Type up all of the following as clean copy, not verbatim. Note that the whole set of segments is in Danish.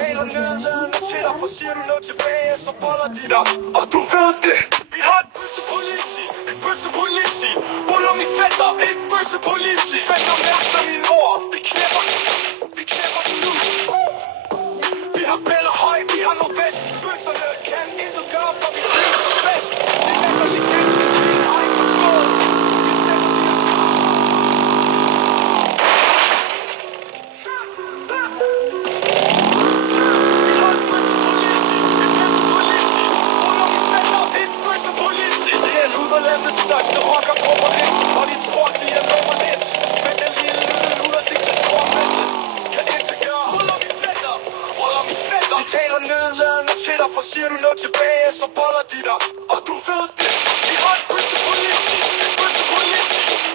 taler nedladende til dig, for siger du noget tilbage, så boller de dig. Og du ved det. Vi har et bøssepoliti, ruller mi fætter, et bøssepoliti. Fætter mærker mine ord, vi knæpper den nu. Vi har bæller høj, vi har noget vest. Bøsserne kan intet gøre, for vi er bedst. Det lander de ganske svin, har ikke forstået. Landets største rockergruppering, og de tror, de er nummer 1. Men den lille luder diktatormætte kan ikke gøre. Ruller mi fætter. De taler nedladende til dig, for siger du noget tilbage, så boller de dig. Og du ved det. Vi har et bøssepoliti,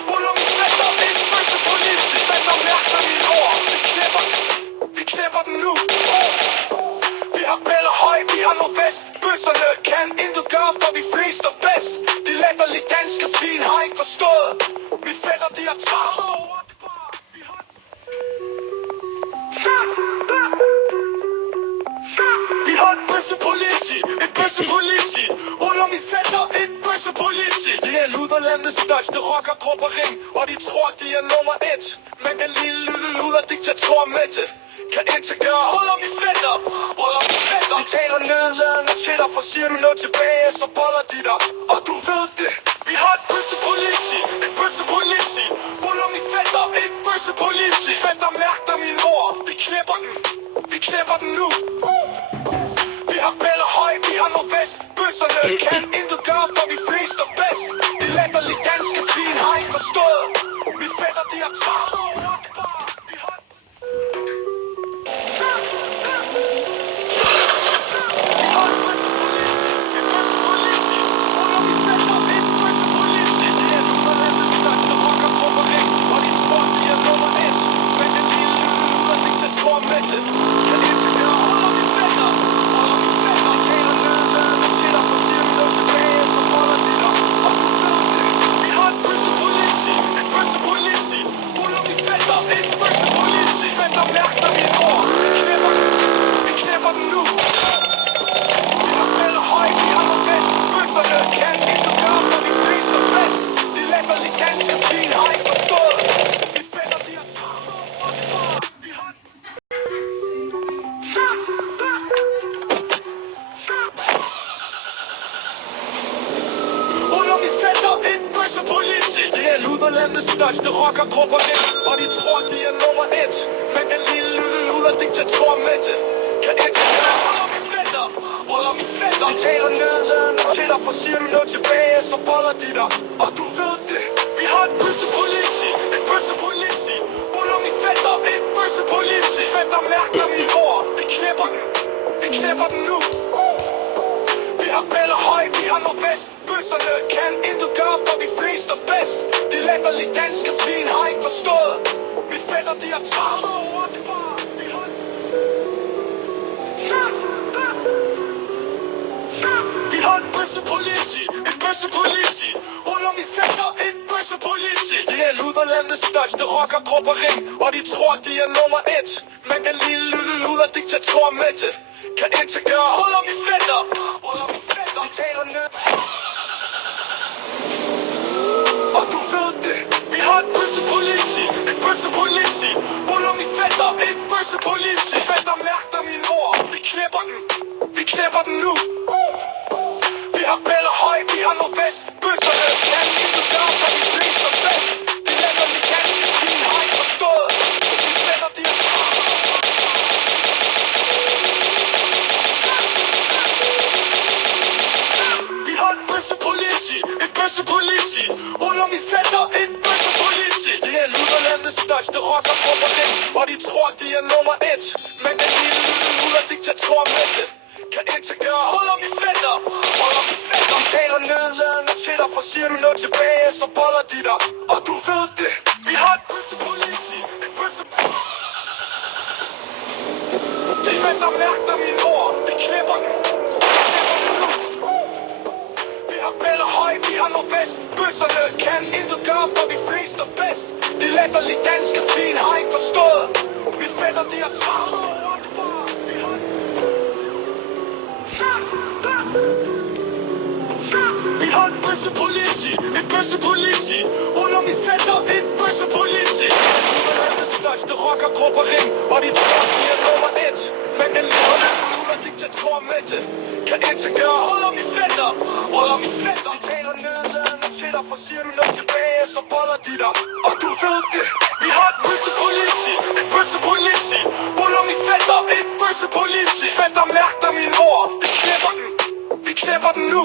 ruller mi fætter, et bøssepoliti. Fætter mærker mine ord, vi knæpper den nu. Vi har bæller høj, vi har noget vest. Bøsserne kan intet gøre, for vi flest er bedst. De latterlige danske svin har ikke forstået. Vi fætter, de har taget over. Vi har et bøssepoliti, ruller mi fætter, et bøssepoliti. Det er Luderlandets største rockergruppering, og de tror, de er nummer 1. Men den lille luder diktatormætte kan ikke gøre. Ruller mi fætter. De taler nedladende til dig, for siger du noget tilbage, så boller de dig. Og du ved det. Vi har et bøssepoliti, ruller mi fætter, et bøssepoliti. Fætter mærker mine ord, vi knæpper den nu. Vi har bæller høj, vi har noget vest. Bøsserne kan intet gøre, for vi flest er bedst. De latterlige danske svin har ikke forstået. Vi fætter, de har taget over. Det er Luderlandets største rockergruppering, og de tror, de er nummer 1. Men den lille luder diktatormætte kan ikke gøre. Ruller mi fætter. De taler nedladende til dig, for siger du noget tilbage, så boller de dig. Og du ved det. Vi har et bøssepoliti, ruller mi fætter, et bøssepoliti. Fætter mærker mine ord, vi knæpper den nu. Vi har bæller høj, vi har noget vest. Bøsserne kan intet gøre, for vi flest er bedst. De latterlige danske svin har ikke forstået. Vi fætter, de har taget over. Vi har et bøssepoliti, ruller mi fætter, et bøssepoliti. Det er Luderlandets største rockergruppering, og de tror, de er nummer 1. Men den lille luder diktatormætte kan ikke gøre. Ruller mi fætter. De taler ned. Og du ved det. Vi har et bøssepoliti, ruller mi fætter, et bøssepoliti. Fætter mærker mine ord, vi knæpper den nu. Vi har bæller høj, vi har noget vest. Bøsserne kan intet gøre, for vi flest er bedst. De lander de ganske svin har ikke forstået. Vi fætter, de har taget. Vi har et bøssepoliti, ruller mi fætter, et bøssepoliti. Det er Luderlandets største rockergruppering, og de tror, de er nummer 1. Men den lille luder diktatormætte kan ikke gøre. Ruller mi fætter. De taler nedladende til dig, for siger du noget tilbage, så boller de dig. Og du ved det. Vi har et bøssepoliti, De fætter mærker mine ord, vi knæpper den. Vi har bæller høj, vi har noget vest. Bøsserne kan intet gøre, for vi flest er bedst. De latterlige danske svin har ikke forstået. Vi fætter, de har taget over. bøssepoliti. Under mit fætter, et bøssepoliti. Landets største rockergruppering, og de tror, de er nummer 1. Men den lever lidt under diktatormætte. Kan intet gøre, under mit fætter. Under mit fætter. De taler nedladende til dig, for siger du noget tilbage, så boller de dig. Og du ved det, vi har et bøssepoliti. Et bøssepoliti. Under mit fætter, et bøssepoliti. Fætter mærker min ord, vi knæpper den. Vi knæpper den nu.